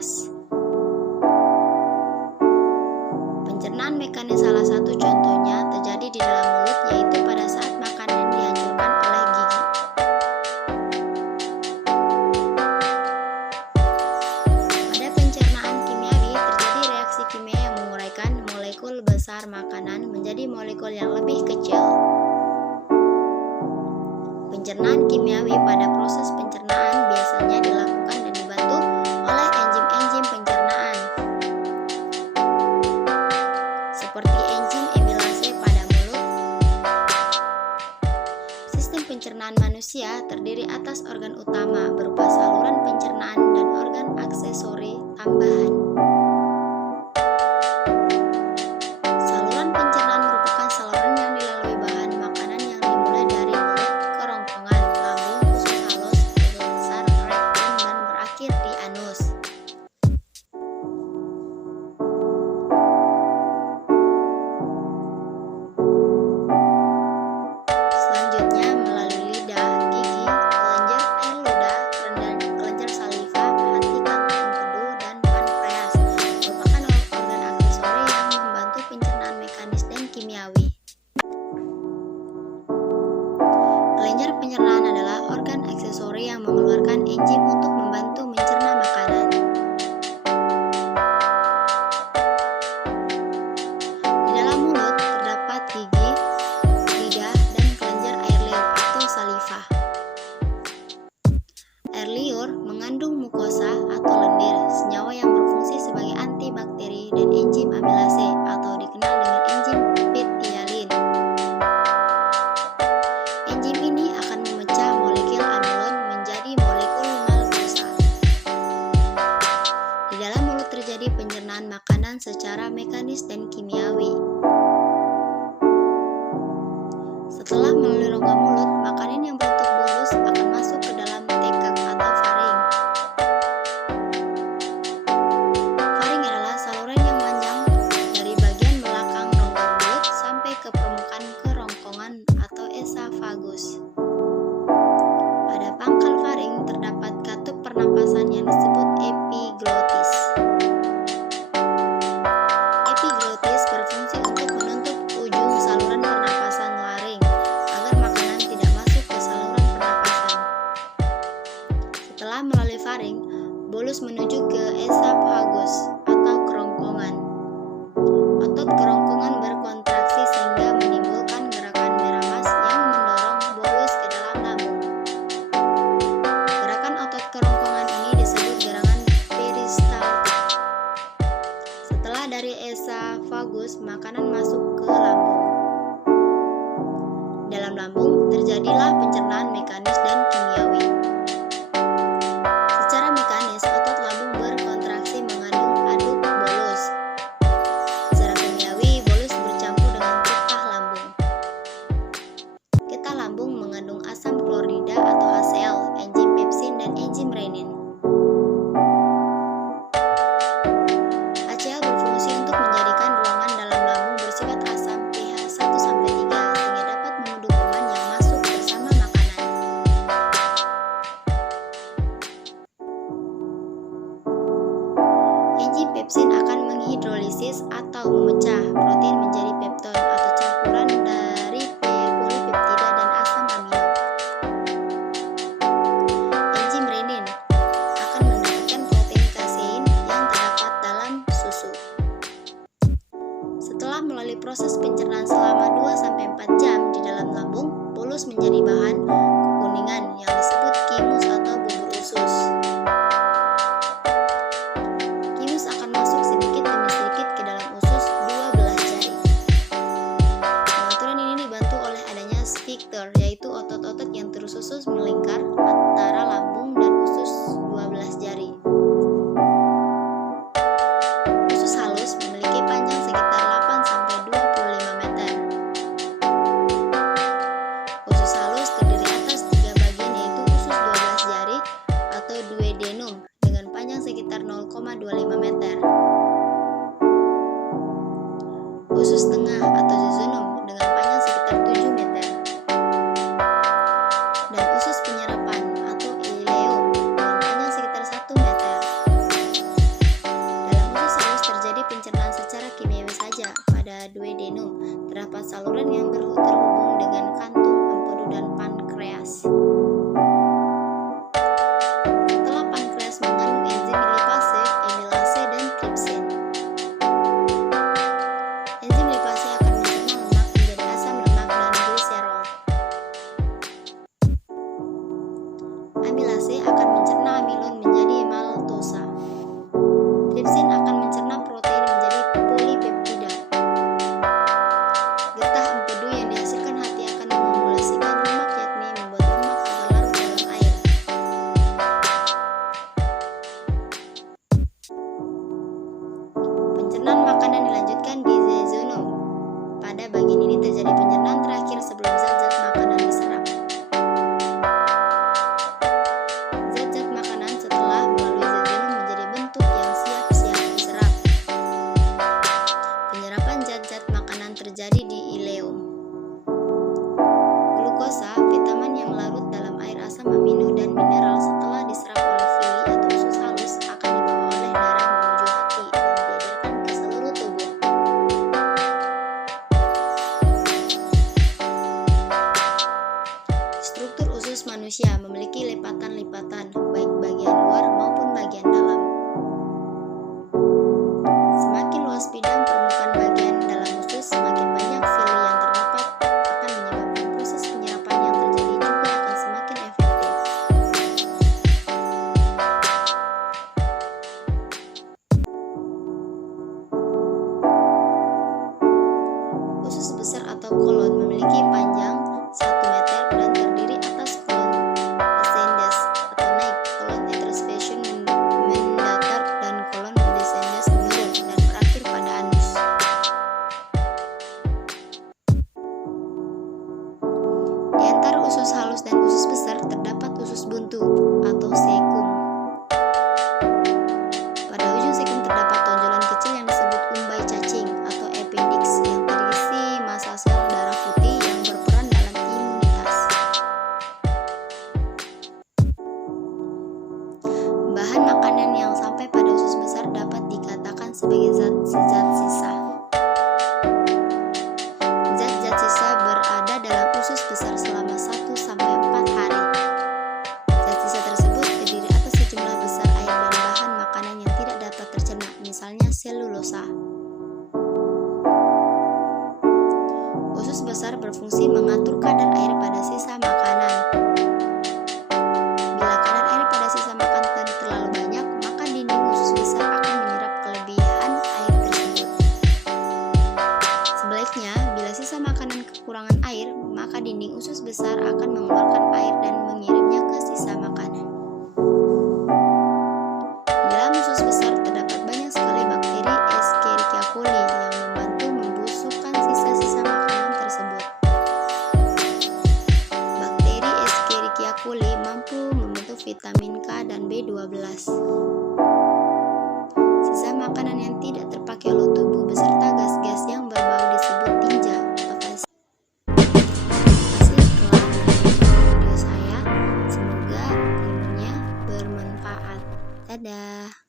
panas. Pencernaan mekanis salah satu contohnya terjadi di dalam mulut, yaitu pada saat makanan dihancurkan oleh gigi. Pada pencernaan kimiawi terjadi reaksi kimia yang menguraikan molekul besar makanan menjadi molekul yang lebih kecil. Pencernaan kimiawi pada proses pencernaan biasanya dilakukan dan dibantu oleh enzim-enzim pencernaan, seperti enzim amilase pada mulut. Sistem pencernaan manusia terdiri atas organ utama berupa saluran pencernaan dan organ aksesori tambahan. Saluran pencernaan merupakan saluran yang dilalui bahan makanan yang dimulai dari mulut, kerongkongan, lambung, usus halus, perut besar, rektum, dan berakhir di anus. Selanjutnya melalui lidah, gigi, kelenjar air ludah, kelenjar saliva, hati, kantung empedu, dan pankreas merupakan organ aksesori yang membantu pencernaan mekanis dan kimiawi. Kelenjar pencernaan adalah organ aksesori yang mengeluarkan enzim untuk membantu mencerna makanan. Di dalam mulut terdapat gigi, lidah, dan kelenjar air liur atau saliva. Air liur mengandung mukosa atau lendir, senyawa yang berfungsi sebagai antibakteri, dan enzim amilase atau dikenal dengan enzim ptyalin. Enzim ini akan memecah molekul amilon menjadi molekul maltosa. Di dalam mulut terjadi pencernaan makanan secara mekanis dan kimiawi. Setelah melalui rongga mulut, makanan yang berbentuk bulus akan masuk ke dalam tekak atau faring. Faring adalah saluran yang memanjang dari bagian belakang rongga mulut sampai ke permukaan kerongkongan atau esofagus. Pada pangkal faring terdapat katup pernapasan yang disebut epiglotis. Epiglotis berfungsi untuk menutup ujung saluran pernapasan laring agar makanan tidak masuk ke saluran pernapasan. Setelah melalui faring, bolus menuju ke esofagus atau kerongkongan. Otot kerongkongan berkontraksi sehingga menimbulkan gerakan meramas yang mendorong bolus ke dalam lambung. Gerakan otot kerongkongan ini disebut gerakan peristaltik. Setelah dari esofagus, makanan masuk ke lambung. Dalam lambung terjadilah pencernaan mekanis dan kimiawi. Secara mekanis, otot lambung berkontraksi mengandung aduk bolus. Secara kimiawi, bolus bercampur dengan getah lambung. Getah lambung mengandung asam klorida atau HCl, enzim pepsin, dan enzim renin. HCl berfungsi untuk menjadikan ruangan dalam lambung bersifat asam pH 1-3 sehingga dapat membunuh kuman yang masuk bersama makanan. Enzim pepsin akan menghidrolisis atau memecah protein menjadi pepton atau campuran dari polipeptida dan asam amino. Enzim renin akan mendapatkan protein kasein yang terdapat dalam susu. Setelah melalui proses pencernaan selama 2-4 jam di dalam lambung, bolus menjadi bahan kekuningan yang disebut kimus atau bubur usus. Kimus akan masuk sedikit demi sedikit ke dalam usus 12 jari. Pengaturan ini dibantu oleh adanya sphincter, yaitu otot-otot yang tersusun melingkar antara lambung dan usus 12 jari. Usus halus memiliki panjang sekitar 8-25 meter. Pencernaan makanan dilanjutkan di jejunum. Pada bagian ini terjadi pencernaan terakhir sebelum zat-zat makanan diserap. Zat-zat makanan setelah melalui jejunum menjadi bentuk yang siap-siap diserap. Penyerapan zat-zat makanan terjadi di ileum. Glukosa, vitamin yang larut dalam air asam amino dan mineral setelah diserap oleh villi atau usus halus akan dibawa oleh darah menuju hati dan diedarkan ke seluruh tubuh. Struktur usus manusia memiliki lipatan-lipatan, baik bagian luar maupun bagian dalam. Semakin luas bidang permukaan bagian dalam usus, semakin banyak villi yang terdapat akan menyebabkan proses penyerapan yang terjadi juga akan semakin efektif. Usus besar atau kolon memiliki panjang 1 meter dan terdiri atas kolon ascendens atau naik, kolon interspacium mendatar, dan kolon descendens menurun dan berakhir pada anus. Di antara usus halus dan usus besar terdapat usus buntu atau cecum. Pada ujung cecum terdapat tonjolan kecil yang disebut umbai cacing atau appendix yang terisi massa sel darah putih yang berperan dalam imunitas. Bahan makanan yang sampai pada usus besar dapat dikatakan sebagai zat sisa. Zat-zat sisa berada dalam usus besar selama 1-4 hari. Zat sisa tersebut terdiri atas sejumlah besar air dan bahan makanan yang tidak dapat tercerna, misalnya selulosa. Usus besar berfungsi mengatur kadar air pada sisa makanan. Bila kadar air pada sisa makanan terlalu banyak, maka dinding usus besar akan menyerap kelebihan air tersebut. Sebaliknya, bila sisa makanan kekurangan air, maka dinding usus besar akan mengeluarkan air dan mengirimnya ke sisa makanan. Di dalam usus besar terdapat banyak sekali bakteri Escherichia coli yang membantu membusukkan sisa-sisa makanan tersebut. Bakteri Escherichia coli mampu membentuk vitamin K dan B12. Sisa makanan yang tidak terpakai oleh tubuh beserta gas-gas yang berbau disebut tinja atau fes. Terima kasih telah menonton video saya. Semoga ilmunya bermanfaat. Dadah.